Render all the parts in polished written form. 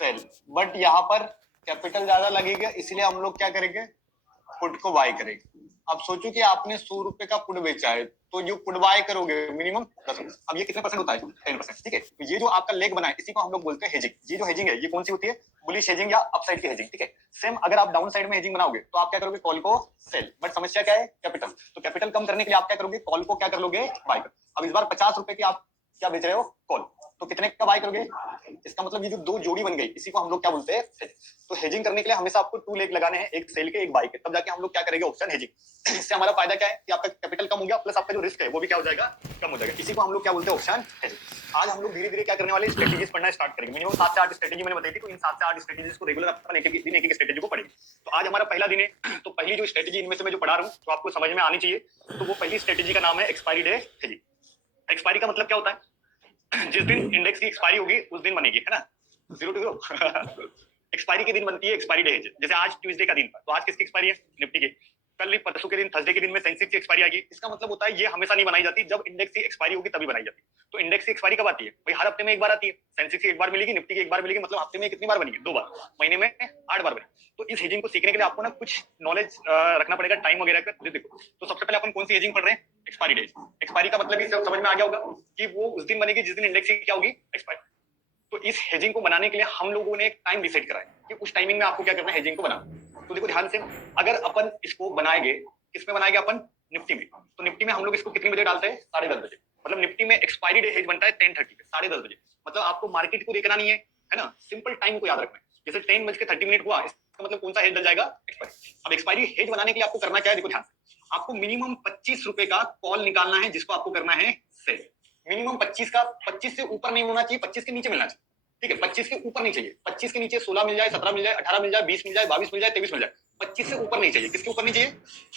Cell, but यहाँ पर capital ज्यादा लगेगा, इसलिए हम लोग क्या करेंगे, पुट को बाय करेंगे। अब सोचो कि आपने 100 रुपए का पुट बेचा है, तो जो पुट बाय करोगे मिनिमम 10। अब ये कितने परसेंट होता है, 10%। ठीक है, तो ये जो आपका लेग बना है इसी को हम लोग बोलते हैं हेजिंग। ये जो हेजिंग है ये कौन सी होती है, बुलिश हेजिंग या अपसाइड की हेजिंग। ठीक है, सेम अगर आप डाउन साइड में हेजिंग बनाओगे तो आप क्या करोगे, कॉल को सेल, बट समस्या क्या है, कैपिटल। तो कैपिटल कम करने के लिए आप क्या करोगे, कॉल को क्या कर लोगे, बाय कर। अब इस बार 50 रुपए की आप क्या बेच रहे हो, कॉल, तो कितने का बाय करोगे। इसका मतलब ये जो दो जोड़ी बन गई इसी को हम लोग क्या बोलते हैं, तो हेजिंग करने के लिए हमेशा आपको 2 लेग लगाने हैं, एक सेल के एक बाय के, तब जाके हम लोग क्या करेंगे, ऑप्शन हेजिंग। इससे हमारा फायदा क्या है कि आपका कैपिटल कम हो गया, प्लस आपका जो रिस्क है वो भी क्या हो जाएगा, कम हो जाएगा। इसी को हम लोग क्या बोलते हैं, ऑप्शन हेजिंग। आज हम लोग धीरे धीरे क्या करने वाले, स्ट्रेटेजीज पढ़ना स्टार्ट करेंगे। मिनिमम 7 से 8 स्ट्रेटेजी मैंने बताई थी, तो इन 7 से 8 स्ट्रेटेजीज को रेगुलर अपन एक दिन एक स्ट्रेटेजी को पढ़ेंगे। तो आज हमारा पहला दिन है, तो पहली जो स्ट्रेटेजी इनमें से मैं जो पढ़ा रहा हूँ तो आपको समझ में आनी चाहिए। तो वो पहली स्ट्रेटेजी का नाम है एक्सपायरी डे हेजिंग। एक्सपायरी का मतलब क्या होता है, जिस दिन इंडेक्स की एक्सपायरी होगी उस दिन बनेगी, है ना, 0 to 0 एक्सपायरी के दिन बनती है एक्सपायरी डे। जैसे आज ट्यूसडे का दिन था, तो आज किसकी एक्सपायरी है, निफ्टी की। कल परसों के दिन थर्सडे के दिन में सेंसेक्स की एक्सपायरी आ गई। इसका मतलब होता है ये हमेशा नहीं बनाई जाती, जब इंडेक्स की एक्सपायरी होगी तभी बनाई जाती। तो इंडेक्स की एक्सपायरी कब आती है भाई, हर हफ्ते में एक बार आती है। सेंसेक्स की एक बार मिलेगी, निफ्टी की एक बार मिलेगी, मतलब हफ्ते में कितनी बार बनेगी, 2 बार, महीने में 8 बार बनेगी। तो इस हेजिंग को सीखने के लिए आपको ना कुछ नॉलेज रखना पड़ेगा, टाइम वगैरह का। देखो, तो सबसे पहले अपन कौन सी हेजिंग पढ़ रहे हैं, एक्सपायरी डेज। एक्सपायरी का मतलब समझ में आ गया होगा कि वो उस दिन बनेगी जिस दिन इंडेक्स की क्या होगी, एक्सपायरी। तो इस हेजिंग को बनाने के लिए हम लोगों ने एक टाइम डिसाइड करा है कि उस टाइमिंग में आपको क्या करना है, हेजिंग को बनाना। तो देखो ध्यान से, अगर अपन इसको बनाएंगे, किसमें बनाएंगे अपन, निफ्टी में। तो निफ्टी में हम लोग इसको कितने बजे डालते हैं, 10:30 बजे। मतलब निफ्टी में एक्सपायरी डे हेज बनता है 10:30 पे, 10:30 बजे। मतलब आपको मार्केट को देखना नहीं है ना, सिंपल टाइम को याद रखना है। जैसे 10:30 हुआ, इसका मतलब कौन सा हेज डल जाएगा, एक्सपायरी। अब एक्सपायरी हेज बनाने के लिए आपको करना क्या है, देखो ध्यान से, आपको मिनिमम 25 रुपए का कॉल निकालना है, जिसको आपको करना है सेल। मिनिमम 25 का, 25 से ऊपर नहीं होना चाहिए, 25 के नीचे मिलना चाहिए। ठीक है, 25 के ऊपर नहीं चाहिए। 25 के नीचे 16 मिल जाए, 17 मिल जाए, 18 मिल जाए, 20 मिल जाए, 22 मिल जाए, 23 मिल जाए, 25 से ऊपर नहीं चाहिए। किसके ऊपर नहीं चाहिए।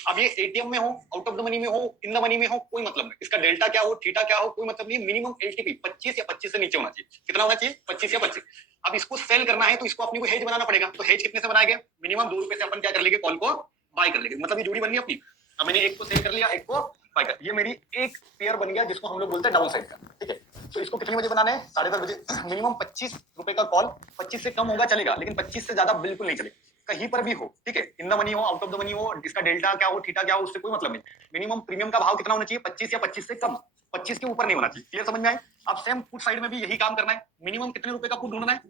अब ये एटीएम में हो, आउट ऑफ द मनी में हो, इन द मनी में हो, कोई मतलब नहीं। इसका डेल्टा क्या हो, थीटा क्या हो, कोई मतलब नहीं। मिनिमम एलटीपी 25 या 25 से नीचे होना चाहिए। कितना होना चाहिए, 25 या 25। अब इसको सेल करना है तो इसको अपने को हेज बनाना पड़ेगा। तो हेज कितने से बनाएंगे, मिनिमम 2 रुपए से अपन क्या कर लेंगे, कॉल को बाय कर लेंगे। मतलब ये जोड़ी बन गई अपनी। अब मैंने एक को सेल कर लिया, एक को बाय कर, ये मेरी एक पेयर बन गया, जिसको हम लोग बोलते हैं डाउन साइड का। ठीक है, तो इसको कितने बजे बनाना है, 10:30 बजे। मिनिमम 25 रुपए का कॉल, 25 से कम होगा चलेगा, लेकिन 25 से ज्यादा बिल्कुल नहीं चलेगा, कहीं पर भी हो। ठीक है, इन द मनी हो, आउट ऑफ द मनी हो, इसका डेल्टा क्या हो, थीटा क्या हो, उससे कोई मतलब नहीं। मिनिमम प्रीमियम का भाव कितना होना चाहिए, 25 या 25 से कम, 25 के ऊपर नहीं होना चाहिए। क्लियर, समझ में आए। अब सेम पुट साइड में भी यही काम करना है। मिनिमम कितने रुपए का पुट ढूंढना है,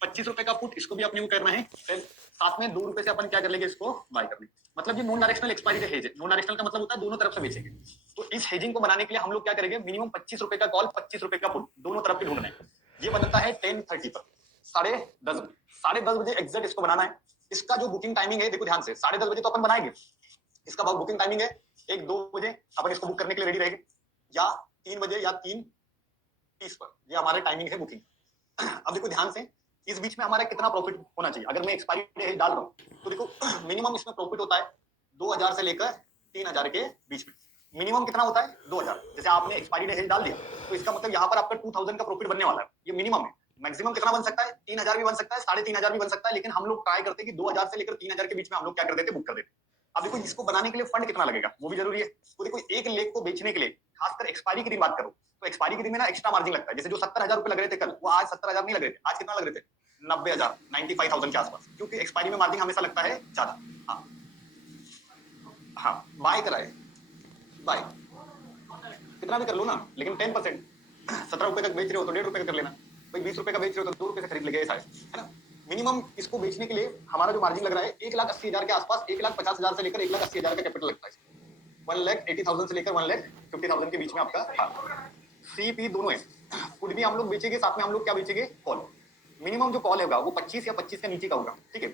25 रुपए का पुट, इसको भी अपने को करना है। साथ में 2 रुपए से अपन क्या कर लेंगे, इसको बाय कर लेंगे। मतलब ये non directional expiry day hedge है। नॉन डायरेक्शनल का मतलब होता है दोनों तरफ से बेचेंगे। तो इस हेजिंग को बनाने के लिए हम लोग क्या करेंगे, मिनिमम 25 रुपए का कॉल, 25 रुपए का पुट, दोनों तरफ के ढूंढना है। ये बनता है 10:30 पर, 10:30 बजे। 10:30 बजे एग्जैक्ट इसको बनाना है। इसका जो बुकिंग टाइमिंग है, देखो ध्यान से, 10:30 बजे तो अपन बनाएंगे। इसका बुकिंग टाइमिंग है 1-2 बजे अपन इसको बुक करने के लिए रेडी रहेंगे, या 3 बजे या 3:30 पर। ये हमारे टाइमिंग है बुकिंग। अब देखो ध्यान से, इस बीच में हमारा कितना प्रॉफिट होना चाहिए। अगर मैं एक्सपायरी डे डाल रहा हूँ तो देखो मिनिमम इसमें प्रॉफिट होता है 2000 से लेकर 3000 के बीच में। मिनिमम कितना होता है, 2000। जैसे आपने एक्सपायरी डे डाल दिया तो इसका मतलब यहाँ पर आपका 2000 का प्रॉफिट बनने वाला है। ये मिनिमम है। मैक्सिमम कितना बन सकता है, 3000 भी बन सकता है, 3500 भी बन सकता है, लेकिन हम लोग ट्राई करते हैं कि 2000 से लेकर 3000 के बीच में हम लोग क्या कर देते, बुक कर देते। अब देखो इसको बनाने के लिए फंड कितना लगेगा वो भी जरूरी है। तो देखो एक लेग को बेचने के लिए, खासकर एक्सपायरी की दिन बात करो, तो एक्सपायरी के दिन में ना एक्स्ट्रा मार्जिन लगता है। जैसे जो 70,000 रुपए लग रहे थे कल, वो आज 70,000 नहीं लग रहे थे। आज कितना लग रहे थे, 90,000, 95,000 के आसपास, क्योंकि एक्सपायरी में मार्जिन हमेशा लगता है ज्यादा। हाँ हाँ, बाय कराए, बाय कितना भी कर लो ना, लेकिन 10%। 17 रुपए का बेच रहे हो तो 1.5 रुपए का कर लेना भाई, 20 रुपए का बेच रहे हो तो 2 रुपए से खरीद लेंगे, ऐसा है ना। मिनिमम इसको बेचने के लिए हमारा जो मार्जिन लग रहा है 1,80,000 के आसपास, 1,50,000 से लेकर 1,80,000 का कैपिटल लगता है। 1,80,000 से लेकर 1,50,000 के बीच में आपका सीपी दोनों है। पुट भी हम लोग बेचेंगे, साथ में हम लोग क्या बेचेंगे, कॉल। मिनिमम जो कॉल होगा वो 25 या 25 के नीचे का होगा। ठीक है,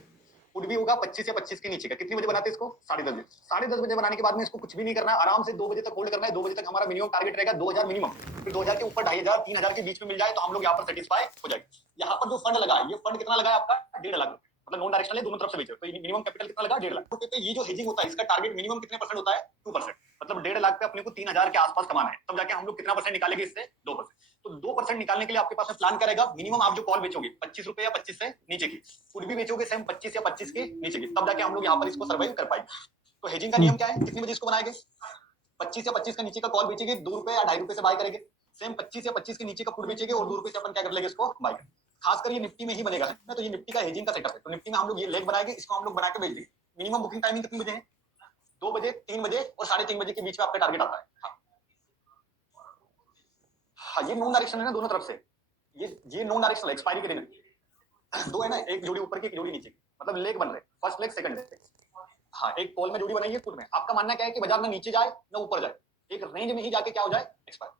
पुट भी होगा 25 या 25 के नीचे का। कितने बजे बनाते हैं इसको, 10:30 बजे। 10:30 बजे बनाने के बाद में इसको कुछ भी नहीं करना, आराम से 2 बजे तक होल्ड करना है। 2 बजे तक हमारा मिनिमम टारगेट रहेगा 2000 मिनिमम। फिर 2000 के ऊपर 2500 3000 के बीच में मिल जाए तो हम लोग यहाँ पर सेटिस्फाई हो जाएंगे। यहाँ पर जो फंड लगा है, ये फंड कितना लगा है आपका, 1.5 लाख। मतलब नॉन डायरेक्शनल है, दोनों तरफ से बेचे, तो मिनिमम कैपिटल कितना लगा, 1.5 लाख रुपए पे। ये जो हेजिंग होता है इसका टारगेट मिनिमम कितने परसेंट होता है, 2%। मतलब 1.5 लाख पे अपने को 3000 के आसपास कमाना है, तब जाके हम लोग कितना परसेंट निकालेंगे इससे, 2%। तो 2% निकालने के लिए आपके पास में प्लान क्या रहेगा, मिनिमम आप जो कॉल बेचोगे 25 रुपए या 25 से नीचे की, पुट भी बेचोगे सेम 25 या 25 के नीचे की, तब जाके हम लोग यहाँ पर इसको सर्वाइव कर पाएंगे। तो हेजिंग का नियम क्या है, कितने बजे इसको बनाएंगे, 25 या 25 के नीचे का कॉल बेचेंगे, 2 रुपए या 2.5 रुपए से बाय करेंगे। सेम 25 या 25 के नीचे का पुट बेचेंगे और 2 रुपए से अपन क्या कर लेंगे, इसको बाय करेंगे। खासकर ये निफ्टी में ही बनेगा ना, तो ये निफ्टी का हेजिंग का सेटअप है। तो निफ्टी में हम लोग ये लेग बनाएंगे, इसको हम लोग बना के बेच देंगे। मिनिमम बुकिंग टाइमिंग कितनी बजे है? 2 बजे, 3 बजे और 3:30 बजे के बीच में आपका टारगेट आता है। हाँ, ये नॉन डायरेक्शनल है ना दोनों तरफ से, ये नॉन डायरेक्शनल एक्सपायरी के दिन दो है ना, एक जोड़ी ऊपर की एक जोड़ी नीचे की, मतलब लेग बन रहे, फर्स्ट लेग सेकंड लेग। हाँ, एक कॉल में जोड़ी बनाई है पुट में। आपका मानना क्या है कि बाजार में नीचे जाए ना ऊपर जाए, एक रेंज में ही जाके क्या हो जाए, एक्सपायर।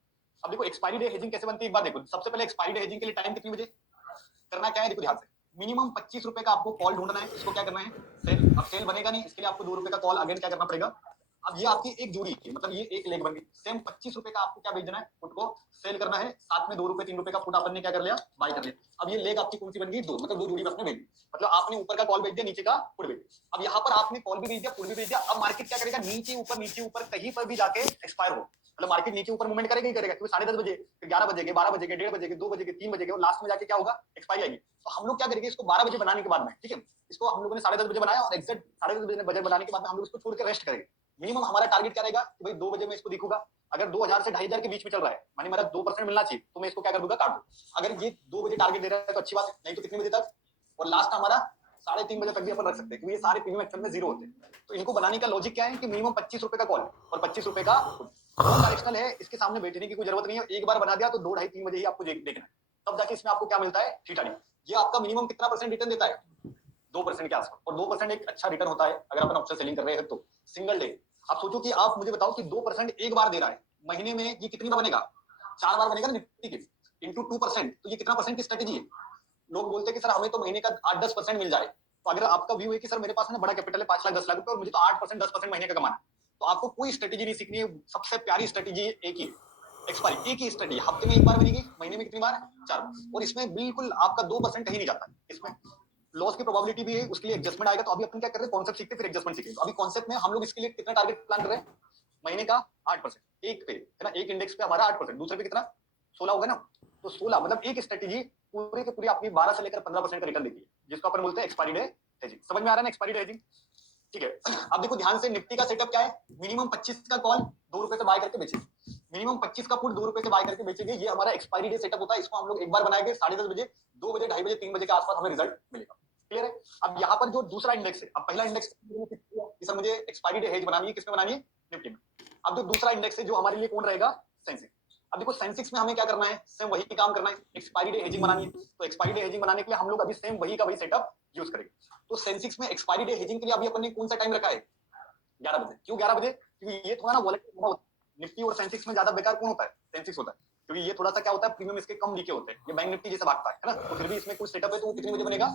अब देखो एक्सपायरी डे हेजिंग कैसे बनती है, एक बात देखो। सबसे पहले एक्सपायरी डे हेजिंग के लिए टाइम कितनी बजे करना, क्या है देखो ध्यान से। मिनिमम 25 रुपए का आपको कॉल ढूंढना है, इसको क्या करना है, सेल। अब सेल बनेगा नहीं, इसके लिए आपको 2 रुपए का कॉल अगेन क्या करना पड़ेगा। अब ये आपकी एक जोड़ी है, मतलब ये एक लेग बन गई। सेम 25 रुपए का आपको क्या बेचना है, पुट को सेल करना है, साथ में 2 रुपए 3 रुपए का पुट आपने क्या कर लिया, बाय कर लिया। अब ये लेग आपकी कौन सी बन गई, दो, मतलब 2 जोड़ी बस में बेच दी। मतलब आपने ऊपर का कॉल बेच दिया, नीचे का पुट बेच दिया। अब यहाँ पर आपने कॉल भी बेच दिया, पुट भी बेच दिया। अब मार्केट क्या करेगा, नीचे ऊपर कहीं पर भी जाके एक्सपायर हो, मतलब मार्केट नीचे ऊपर मूवमेंट करेगा ही करेगा, क्योंकि 10:30 बजे, 11 बजे के, 12 बजे के, 1:30 बजे के, 2 बजे के, 3 बजे के, और लास्ट में जाके क्या होगा, एक्सपायरी आएगी। तो हम लोग क्या करेंगे, इसको 12 बजे बनाने के बाद में, ठीक है, इसको हम लोगों ने 10:30 बजे बनाया और एग्जैक्ट 10:30 बजे बनाने के बाद में हम लोग इसको छोड़ के रेस्ट करेंगे। मिनिमम हमारा टारगेट क्या रहेगा कि भाई 2 बजे में इसको दिखूंगा। अगर 2000 से 2500 के बीच में चल रहा है, मानी मेरा 2% मिलना चाहिए, तो मैं इसको क्या कर दूंगा, काट दूं। अगर ये 2 बजे टारगेट दे रहा है तो अच्छी बात है, नहीं तो कितने बजे तक, और लास्ट हमारा 3:30 बजे तक भी अपन रख सकते हैं, क्योंकि ये सारे प्रीमियम एक्चुअल में जीरो होते हैं। तो इनको बनाने का लॉजिक क्या है कि मिनिमम 25 रुपए का कॉल और 25 रुपए का डायरेक्शनल है, इसके सामने बैठने की कोई जरूरत नहीं है। एक बार बना दिया तो 2 ढाई 3 बजे ही आपको देखना है, तब जाके इसमें आपको क्या मिलता है, थीटा डी। ये आपका मिनिमम कितना परसेंट रिटर्न देता है, 2% के आसपास। और 2% एक अच्छा रिटर्न होता है अगर अपन ऑप्शन सेलिंग कर रहे हैं तो। सिंगल डे आप सोचो कि आप मुझे बताओ कि 2% एक बार दे रहा है, महीने में ये कितनी बार बनेगा, 4 बार बनेगा निफ्टी के, इंटू 2%, तो ये कितना परसेंट की स्ट्रेटेजी है। लोग बोलते हैं कि सर हमें तो महीने का 8-10% मिल जाए। तो अगर आपका व्यू है कि सर मेरे पास है ना बड़ा कैपिटल है 5 लाख 10 लाख रुपए और मुझे तो 8% 10% महीने का कमाना है, तो आपको कोई स्ट्रेटेजी नहीं सीखनी है। सबसे प्यारी स्ट्रेटेजी एक ही एक्सपायरी, एक ही स्ट्रेटेजी, हफ्ते में एक बार बनेगी, महीने में कितनी बार, 4 बार। और इसमें बिल्कुल आपका 2% कहीं नहीं जाता, इसमें लॉस की प्रोबेबिलिटी भी है, उसके लिए एडजस्टमेंट आएगा। तो अभी अपन क्या कर रहे हैं, कॉन्सेप्ट सीखते फिर एडजस्टमेंट सीखेंगे। तो अभी कॉन्सेप्ट में हम लोग इसके लिए कितना टारगेट प्लान कर रहे हैं, महीने का 8%, एक पे है ना, एक इंडेक्स पे हमारा 8%, दूसरे पे कितना 16 होगा ना। तो 16 मतलब एक स्ट्रेटेजी पूरे के पूरी आपकी 12 से लेकर 15% का रिटर्न देती है, जिसको अपन बोलते हैं एक्सपायरी डे हेजिंग। समझ में आ रहा है ना, एक्सपायरी डे हेजिंग, ठीक है। अब देखो ध्यान से, निफ्टी का सेटअप क्या है, मिनिमम 25 का कॉल 2 रुपए से बाय करके बेचेंगे, मिनिमम 25 का पुट 2 रुपए से बाय करके बेचेंगे। ये हमारा एक्सपायरी डे सेटअप होता है। इसको हम लोग एक बार बनाएंगे 10:30 बजे, 2 बजे, 2:30 बजे, 3 बजे के आसपास हमें रिजल्ट मिलेगा। क्लियर है। अब यहाँ पर जो दूसरा इंडेक्स है, अब पहला इंडेक्स सर मुझे एक्सपायरी डे हेज बनानी है, किसमें बनानी है, निफ्टी में। अब जो दूसरा इंडेक्स है जो हमारे लिए कौन रहेगा, सेंसेक्स। अब देखो सेंसेक्स में हमें क्या करना है, सेम वही काम करना है, एक्सपायरी डे हेजिंग बनानी है। तो एक्सपायरी डे हेजिंग बनाने के लिए हम लोग अभी सेम वही का वही सेटअप यूज करेंगे। तो सेंसेक्स में एक्सपायरी डे हेजिंग के लिए अभी अपन ने कौन सा टाइम रखा है, 11 बजे। क्यों 11 बजे, क्योंकि ये थोड़ा ना वॉलेटाइल होता है। निफ्टी और सेंसेक्स में ज्यादा बेकार कौन होता है, सेंसेक्स होता है, क्योंकि ये थोड़ा सा क्या होता है, प्रीमियम इसके कम लीके होते हैं, ये बैंक निफ्टी जैसा भागता है ना। तो फिर भी इसमें कुछ सेटअप है, तो वो कितने बजे बनेगा,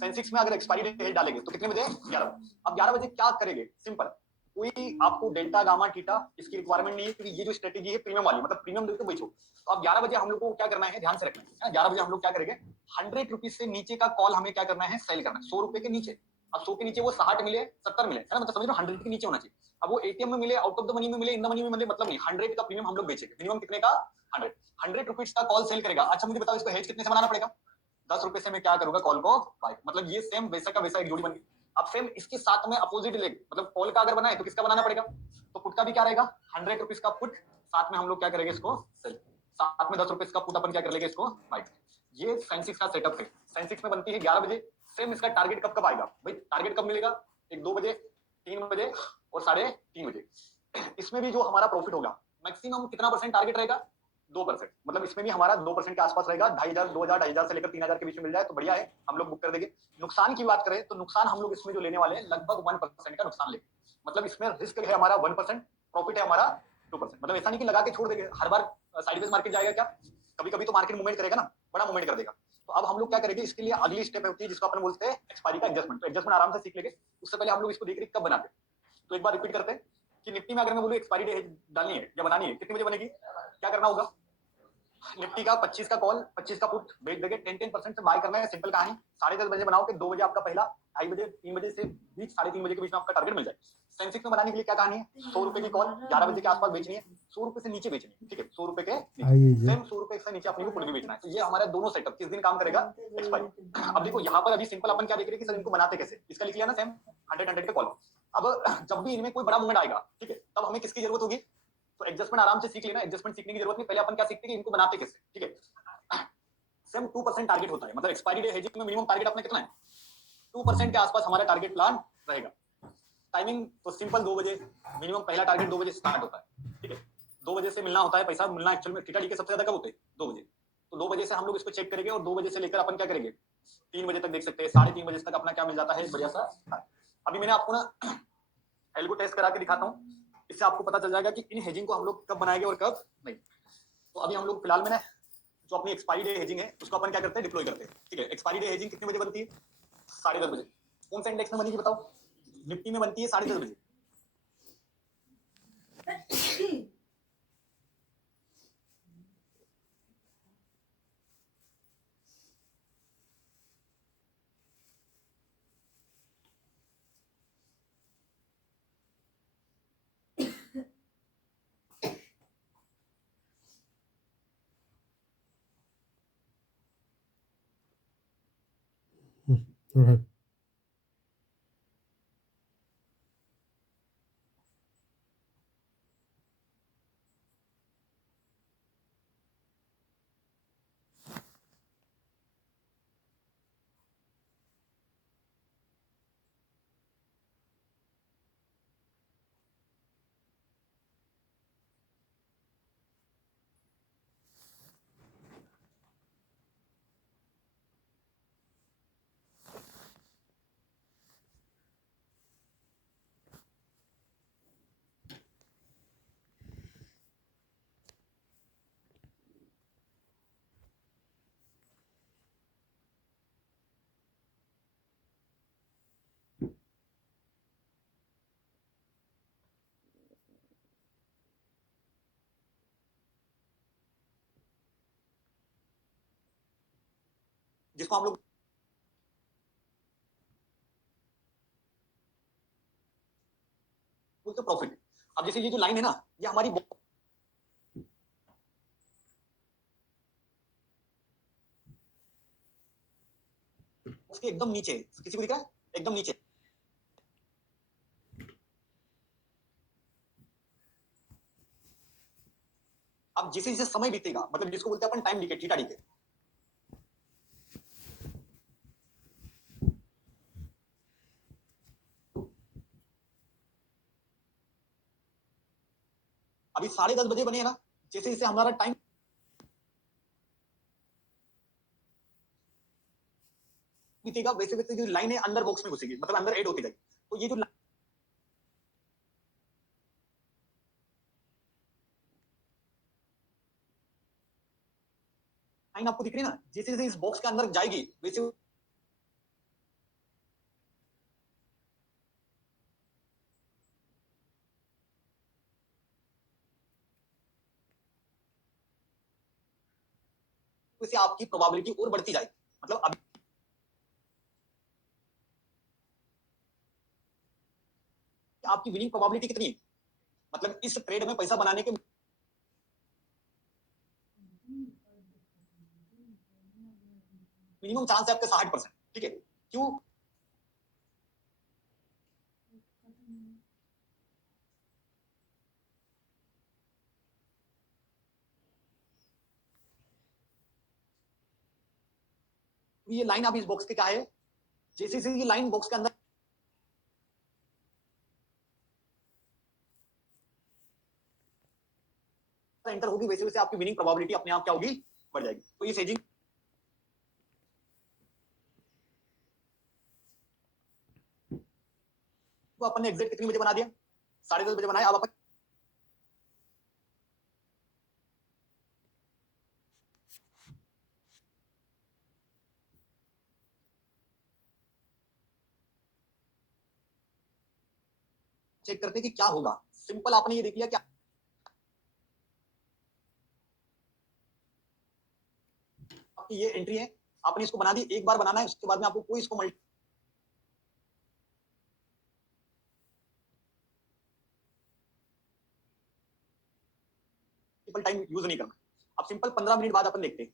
सेंसेक्स में अगर एक्सपायरी डेट डालेंगे तो कितने बजे, 11 बजे। अब 11 बजे क्या करेंगे, सिंपल, कोई आपको डेल्टा गामा थीटा इसकी रिक्वायरमेंट नहीं है, क्योंकि ये जो स्ट्रेटेजी है प्रीमियम वाली, मतलब प्रीमियम देते बेचो। तो अब 11 बजे हम लोग को क्या करना है, ध्यान से रखना है, 11 बजे हम लोग क्या करेंगे, 100 रुपीज से नीचे का कॉल हमें क्या करना है, सेल करना है, 100 रुपए के नीचे। अब 100 के नीचे वो 60 मिले 70 मिले है ना, मतलब समझ लो 100 के नीचे होना चाहिए। अब वो एटीएम में मिले, आउट ऑफ द मनी में मिले, इन द मनी में मिले, मतलब नहीं, 100 का प्रीमियम हम लोग बेचेंगे। मिनिमम कितने का, 100 रुपीज का कॉल सेल करेगा। अच्छा मुझे बताओ इसको हेज कितने से बनाना पड़ेगा, 10 रुपए से मैं क्या करूंगा, कॉल को बाय, मतलब ये सेम वैसा का वैसा एक जोड़ी बन गई। अब सेम इसके साथ में अपोजिट लेग, मतलब कॉल का अगर बनाए तो किसका बनाना पड़ेगा, तो पुट का भी क्या रहेगा, 100 रुपीज का पुट, साथ में हम लोग क्या करेंगे इसको सेल, साथ में 10 रुपए का पुट अपन क्या कर लेंगे इसको बाय। ये सेंसेक्स का सेटअप है। सेंसेक्स में बनती है 11 बजे। सेम इसका टारगेट कब कब आएगा भाई, टारगेट कब मिलेगा, एक 2 बजे, 3 बजे और 3:30 बजे। इसमें भी जो हमारा प्रॉफिट होगा मैक्सिमम कितना परसेंट टारगेट रहेगा, 2%, मतलब इसमें भी हमारा 2% के आसपास रहेगा। 2500, 2000, 2500 से लेकर 3000 के बीच में मिल जाए तो बढ़िया है, हम लोग बुक कर देंगे। नुकसान की बात करें तो नुकसान हम लोग इसमें जो लेने वाले हैं लगभग 1% का नुकसान लेंगे, मतलब इसमें रिस्क है हमारा 1%, प्रॉफिट है हमारा 2%। मतलब ऐसा नहीं कि लगा के छोड़ देंगे, हर बार साइडवेज मार्केट जाएगा क्या, कभी कभी तो मार्केट मूवमेंट करेगा ना, बड़ा मूवमेंट कर देगा। तो अब हम लोग क्या करेंगे, इसके लिए अगली स्टेप होती है जिसको अपन बोलते हैं एक्सपायरी का एडजस्टमेंट। तो एडजस्टमेंट आराम से सीख लेंगे, उससे पहले हम लोग इसको देख रहे कब बनाते हैं। तो एक बार रिपीट करते हैं कि निफ्टी में अगर मैं बोलूं एक्सपायरी डे डालनी है या बनानी है, कितने बजे बनेगी, क्या करना होगा, निफ्टी का 25 का कॉल 25 का पुट बेच देंगे, 10% से बाय करना है, सिंपल कहानी। 10:30 बजे बनाओ कि 2 बजे आपका पहला, 2:30 बजे 3 बजे से बीच 3:30 बजे के बीच में आपका टारगेट मिल जाए। सेंसेक्स में बनाने के लिए क्या कहानी है, 100 रुपए की कॉल 11 बजे के आसपास बेचनी है, 100 रुपए से नीचे बेचनी है, ठीक है, 100 रुपए के नीचे, सेम 100 रुपए से नीचे अपने को पुट भी बेचना है। तो ये हमारा दोनों सेटअप किस दिन काम करेगा, एक्सपायरी। अब देखो यहाँ पर अभी सिंपल अपन क्या देख रहे हैं कि सर इनको बनाते कैसे, इसका लिख लिया ना सेम 100 का कॉल। अब जब भी इनमें कोई बड़ा मूवमेंट आएगा, ठीक है, तब हमें किसकी जरूरत होगी, तो एडजस्टमेंट आराम से सीख लेना। एडजस्टमेंट सीखने की जरूरत नहीं, पहले अपन क्या सीखते हैं कि इनको बनाते कैसे, ठीक है। सेम 2% टारगेट होता है, मतलब एक्सपायरी डे हेजिंग में मिनिमम टारगेट अपना कितना है, 2% के आसपास हमारा टारगेट प्लान रहेगा। टाइमिंग तो सिंपल, 2 बजे मिनिमम, पहला टारगेट 2 बजे स्टार्ट होता है, ठीक है। 2 बजे से मिलना होता है, पैसा मिलना एक्चुअल में थीटा डी के सबसे ज्यादा कब होते हैं, 2 बजे। तो 2 बजे से हम लोग इसको चेक करेंगे और 2 बजे से लेकर अपन क्या करेंगे, 3 बजे तक देख सकते हैं, 3:30 बजे तक अपना क्या मिल जाता है, बढ़िया सा। अभी मैंने आपको ना एल्गो टेस्ट करा के दिखाता हूँ, इससे आपको पता चल जाएगा कि इन हेजिंग को हम लोग कब बनाएंगे और कब नहीं। तो अभी हम लोग फिलहाल में ना जो अपनी एक्सपायरी डे हेजिंग है उसको अपन क्या करते हैं, डिप्लॉय करते हैं, ठीक है। एक्सपायरी डे हेजिंग कितने बजे बनती है, 10:30 बजे। कौन सा इंडेक्स में बनेगी बताओ, निफ्टी में बनती है 10:30 बजे। Okay. जिसको हम लोग बोलते प्रॉफिट। अब जैसे ये जो लाइन है ना, ये हमारी उसके एकदम नीचे, किसी को दिख रहा है, एकदम नीचे। अब जैसे जैसे समय बीतेगा, मतलब जिसको बोलते हैं अपन टाइम डीके, थीटा डीके, अभी 10:30 बजे बने ना, जैसे जैसे हमारा टाइम बीतेगा वैसे वैसे जो लाइन है अंदर बॉक्स में घुसेगी, मतलब अंदर ऐड होती जाएगी। तो ये जो लाइन आपको दिख रही है ना, जैसे जैसे इस बॉक्स के अंदर जाएगी वैसे वैसे आपकी प्रोबेबिलिटी और बढ़ती जाएगी। मतलब अभी आपकी विनिंग प्रोबेबिलिटी कितनी है, मतलब इस ट्रेड में पैसा बनाने के मिनिमम चांस है आपके 60%, ठीक है। क्यों, ये लाइन अभी इस बॉक्स के क्या है, जैसे जैसे ये लाइन बॉक्स के अंदर एंटर होगी वैसे वैसे आपकी विनिंग प्रोबेबिलिटी अपने आप क्या होगी, बढ़ जाएगी। तो ये सेजिंग को अपन ने एग्जिट कितनी बजे बना दिया, 10:30 बजे बनाया। अब अपन चेक करते हैं कि क्या होगा। सिंपल आपने ये देख लिया कि आपकी ये एंट्री है, आपने इसको बना दी, एक बार बनाना है, उसके बाद में आपको कोई इसको मल्टीपल टाइम यूज नहीं करना। अब सिंपल 15 मिनट बाद अपन देखते हैं